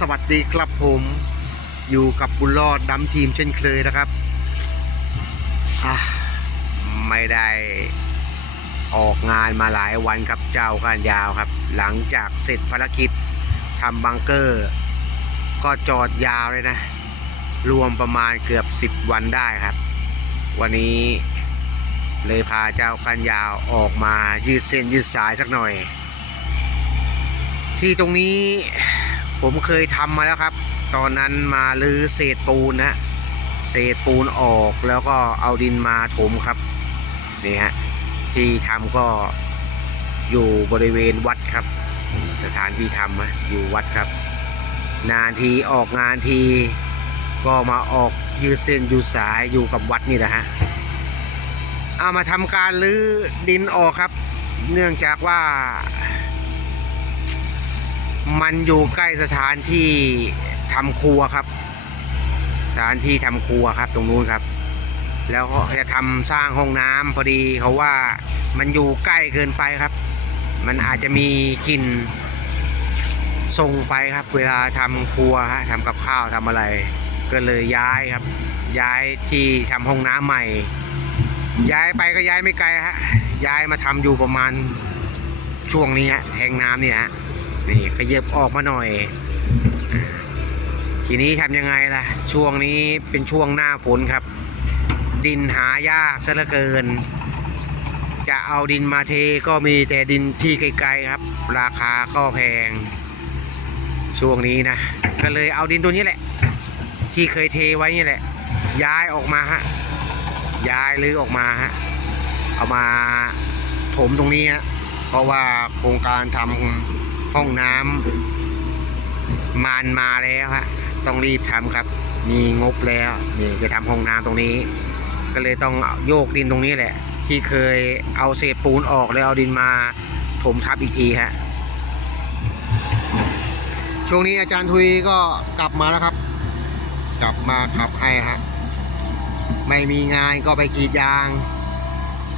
สวัสดีครับผมอยู่กับบุญรอดดำทีมเช่นเคยนะครับ ไม่ได้ออกงานมาหลายวันครับเจ้าการยาวครับ หลังจากเสร็จภารกิจทำบังเกอร์ ก็จอดยาวเลยนะ รวมประมาณเกือบ 10 วันได้ครับ วันนี้เลยพาเจ้ากันยาวออกมายืดเส้นยืดสายสักหน่อย ที่ตรงนี้ ผมเคยทำมาแล้วครับ ตอนนั้นมาลื้อเศษปูนนะเศษปูนออกแล้วก็เอาดินมาถมครับนี่ฮะที่ทำก็อยู่บริเวณวัดครับ สถานที่ทำนะอยู่วัดครับ นานทีออกงานทีก็มาออกยืดเส้นยืดสายอยู่กับวัดนี่แหละฮะเอามาทำการลื้อดินออกครับ เนื่องจากว่า มันอยู่ใกล้สถานที่ทำครัวครับ สถานที่ทำครัวครับตรงนู้นครับ แล้วก็จะทำสร้างห้องน้ำพอดีเขาว่ามันอยู่ใกล้เกินไปครับ มันอาจจะมีกลิ่นส่งไปครับ เวลาทำครัวฮะทำกับข้าวทำอะไร ก็เลยย้ายครับ ย้ายที่ทำห้องน้ำใหม่ ย้ายไปก็ย้ายไม่ไกลฮะย้ายมาทำอยู่ประมาณช่วงนี้ฮะแทงน้ำนี่ฮะ นี่ขยับออกมาหน่อย ทีนี้ทำยังไงล่ะ ช่วงนี้เป็นช่วงหน้าฝนครับ ดินหายากซะเหลือเกิน จะเอาดินมาเทก็มีแต่ดินที่ไกลๆครับ ราคาก็แพง ช่วงนี้นะ ก็เลยเอาดินตัวนี้แหละ ที่เคยเทไว้นี่แหละ ย้ายออกมาฮะย้ายหรือออกมาฮะเอามาถมตรงนี้ฮะเพราะว่าโครงการทำ ห้องน้ำมันมาแล้วฮะต้องรีบทำครับ มีงบแล้วนี่จะทำห้องน้ำตรงนี้ ก็เลยต้องโยกดินตรงนี้แหละ ที่เคยเอาเศษปูนออกแล้วเอาดินมาถมทับอีกทีฮะช่วงนี้อาจารย์ทุยก็กลับมาแล้วครับ กลับมาขับให้ฮะไม่มีงานก็ไปกรีดยาง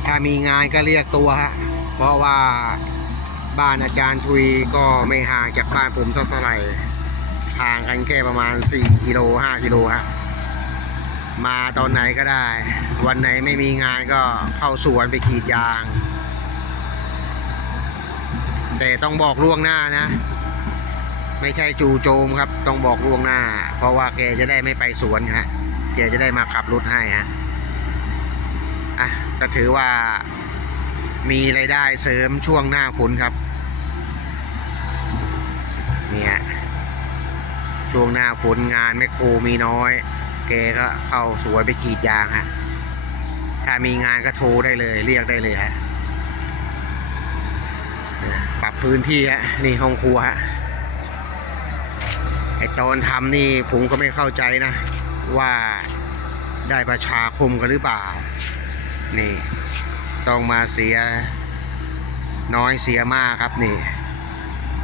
ถ้ามีงานก็เรียกตัวฮะเพราะว่า บ้านอาจารย์ทุยก็ไม่ห่างจากบ้านผมเท่าไหร่ห่างกันแค่ประมาณ 4 กิโล 5 กิโลฮะมาตอนไหนก็ได้ วันไหนไม่มีงานก็เข้าสวนไปกรีดยาง แต่ต้องบอกล่วงหน้านะ ไม่ใช่จูโจมครับ ต้องบอกล่วงหน้า เพราะว่าแกจะได้ไม่ไปสวนฮะแกจะได้มาขับรถให้ฮะอะก็ถือว่ามีไรายได้เสริมช่วงหน้าฝนครับ เนี่ยช่วงหน้าฝนงานแมคโครมีน้อย แกก็เข้าสวนไปกรีดยางฮะ ถ้ามีงานก็โทรได้เลย เรียกได้เลยฮะ ปรับพื้นที่ฮะ นี่ห้องครัวฮะ ไอตอนทำนี่ผมก็ไม่เข้าใจนะ ว่าได้ประชาคมกันหรือเปล่า นี่ ต้องมาเสียน้อยเสียมากครับนี่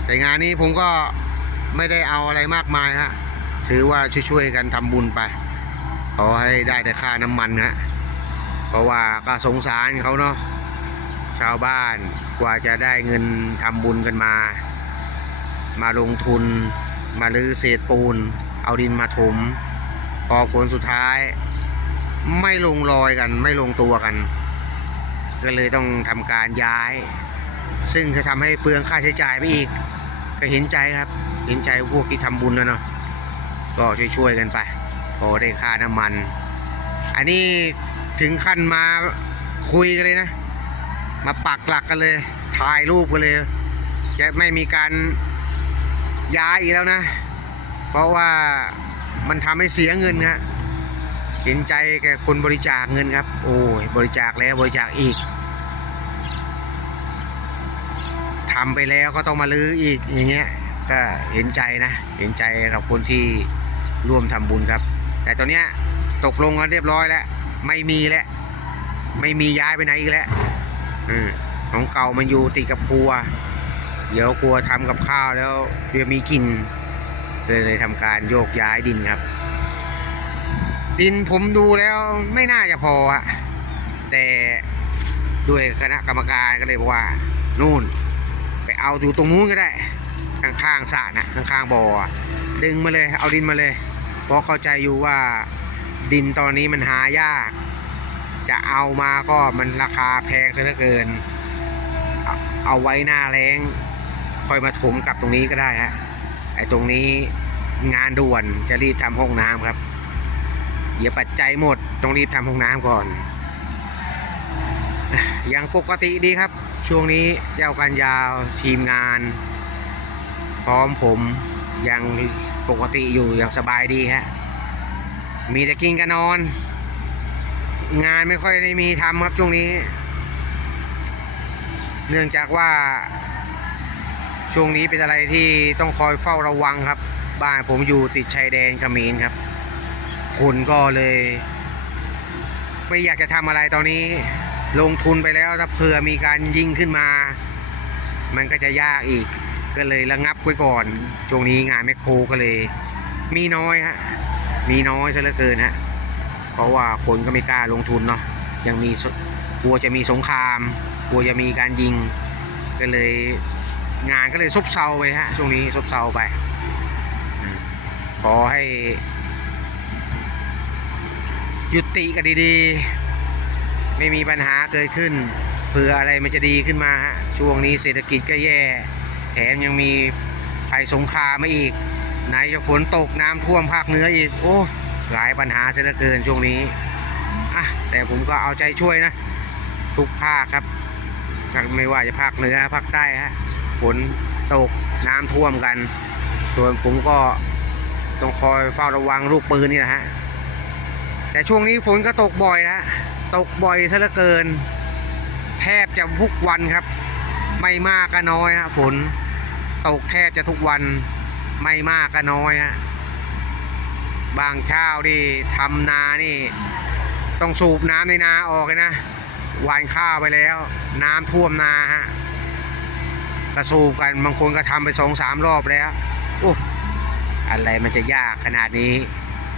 แต่งานนี้ผมก็ไม่ได้เอาอะไรมากมายฮะถือว่าช่วยๆกันทำบุญไป ขอให้ได้แต่ค่าน้ำมันฮะเพราะว่าก็สงสารเขาเนาะชาวบ้านกว่าจะได้เงินทำบุญกันมา มาลงทุน มาลื้อเศษปูน เอาดินมาถมพอผลสุดท้าย ไม่ลงรอยกัน ไม่ลงตัวกัน ก็เลยต้องทำการย้าย ซึ่งจะทำให้เปลืองค่าใช้จ่ายไปอีก ก็เห็นใจครับ เห็นใจพวกที่ทำบุญนะเนาะก็ช่วยๆกันไปพอได้ค่าน้ำมัน อันนี้ถึงขั้นมาคุยกันเลยนะ มาปักหลักกันเลย ถ่ายรูปกันเลย จะไม่มีการย้ายอีกแล้วนะ เพราะว่ามันทำให้เสียเงินฮะเห็นใจแกคนบริจาคเงินครับ โอ้ยบริจาคแล้วบริจาคอีก ทำไปแล้วก็ต้องมาลื้ออีกอย่างเงี้ย ก็เห็นใจนะ เห็นใจกับคนที่ร่วมทำบุญครับ แต่ตอนเนี้ยตกลงกันเรียบร้อยแล้ว ไม่มีแล้วไม่มีย้ายไปไหนอีกแล้วอืมของเก่ามันอยู่ติดกับครัว เดี๋ยวครัวทำกับข้าวแล้วเดี๋ยวมีกลิ่นเลยเลยทำการโยกย้ายดินครับ ดินผมดูแล้วไม่น่าจะพออะแต่ด้วยคณะกรรมการก็เลยบอกว่า นู่น เอาอยู่ตรงนู้นก็ได้ ข้างๆสระนะข้างๆบ่อดึงมาเลย เอาดินมาเลย เพราะเข้าใจอยู่ว่าดินตอนนี้มันหายาก จะเอามาก็มันราคาแพงซะเหลือเกิน เอาไว้หน้าแรงค่อยมาถมกลับตรงนี้ก็ได้ฮะไอ้ตรงนี้งานด่วนจะรีบทำห้องน้ำครับเดี๋ยวปัจจัยหมดต้องรีบทำห้องน้ำก่อน ยังปกติดีครับ ช่วงนี้เจ้ากันยาวทีมงาน พร้อมผมยังปกติอยู่อย่างสบายดีฮะ มีแต่กินกันนอน งานไม่ค่อยได้มีทำครับช่วงนี้ เนื่องจากว่า ช่วงนี้เป็นอะไรที่ต้องคอยเฝ้าระวังครับ บ้านผมอยู่ติดชายแดนเขมรครับ คนก็เลย ไม่อยากจะทำอะไรตอนนี้ ลงทุนไปแล้วถ้าเผื่อมีการยิงขึ้นมา มันก็จะยากอีก ก็เลยระงับไว้ก่อนช่วงนี้งานแมคโครก็เลย มีน้อยฮะมีน้อยซะเหลือเกินฮะเพราะว่าคนก็ไม่กล้าลงทุนเนาะยังมีกลัวจะมีสงครามกลัวจะมีการยิง ก็เลยงานก็เลยซบเซาไปฮะช่วงนี้ซบเซาไป ขอให้ ยุติกันดีๆ ไม่มีปัญหาเกิดขึ้นเผื่ออะไรมันจะดีขึ้นมาฮะช่วงนี้เศรษฐกิจก็แย่แถมยังมีภัยสงครามมาอีก ไหนจะฝนตกน้ำท่วมภาคเหนืออีกโอ้หลายปัญหาเสียเหลือเกินช่วงนี้อะแต่ผมก็เอาใจช่วยนะ ทุกภาคครับไม่ว่าจะภาคเหนือภาคใต้ฮะฝนตกน้ำท่วมกัน ส่วนผมก็ต้องคอยเฝ้าระวังลูกปืนนี่แหละฮะแต่ช่วงนี้ฝนก็ตกบ่อยนะ ตกบ่อยซะเหลือเกิน แทบจะทุกวันครับ ไม่มากก็น้อยฮะฝนตกแทบจะทุกวัน ไม่มากก็น้อยฮะบางเช้านี่ทำนานี่ ต้องสูบน้ำในนาออกเลยนะหวานข้าวไปแล้ว น้ำท่วมนาฮะกระสูบกันบางคนก็ทำไปสองสามรอบแล้วโอ้อะไรมันจะยากขนาดนี้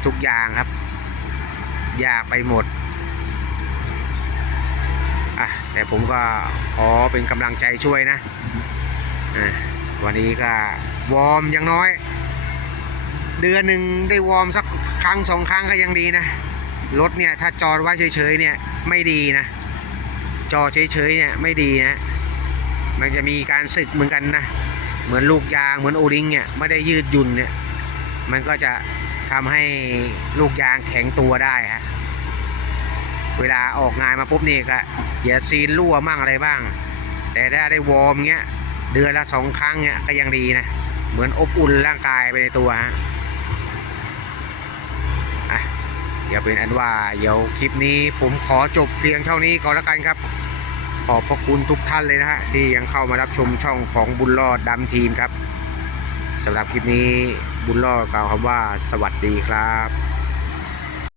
ทุกอย่างครับ ยากไปหมด อะแต่ผมก็ขอเป็นกำลังใจช่วยนะอะวันนี้ก็วอร์มย่างน้อย เดือนหนึ่งได้วอร์มสักครั้งสองครั้งก็ยังดีนะรถเนี่ยถ้าจอดไว้เฉยๆเนี่ยไม่ดีนะจอดเฉยๆเนี่ยไม่ดีนะมันจะมีการสึกเหมือนกันนะเหมือนลูกยางเหมือนโอริงเนี่ยไม่ได้ยืดหยุ่นเนี่ยมันก็จะทำให้ลูกยางแข็งตัวได้ฮะ เวลาออกงานมาปุ๊บนี่ก็อย่าซีนรั่วมั่งอะไรบ้าง แต่ถ้าได้วอร์มเงี้ยเดือนละสองครั้งเงี้ยก็ยังดีนะ เหมือนอบอุ่นร่างกายไปในตัวฮะอะอย่าเป็นอันว่าเดี๋ยวคลิปนี้ผมขอจบเพียงเท่านี้ก่อนแล้วกันครับ ขอบพระคุณทุกท่านเลยนะฮะที่ยังเข้ามารับชมช่องของบุญรอดดำทีมครับสำหรับคลิปนี้บุญรอดกล่าวคำว่าสวัสดีครับ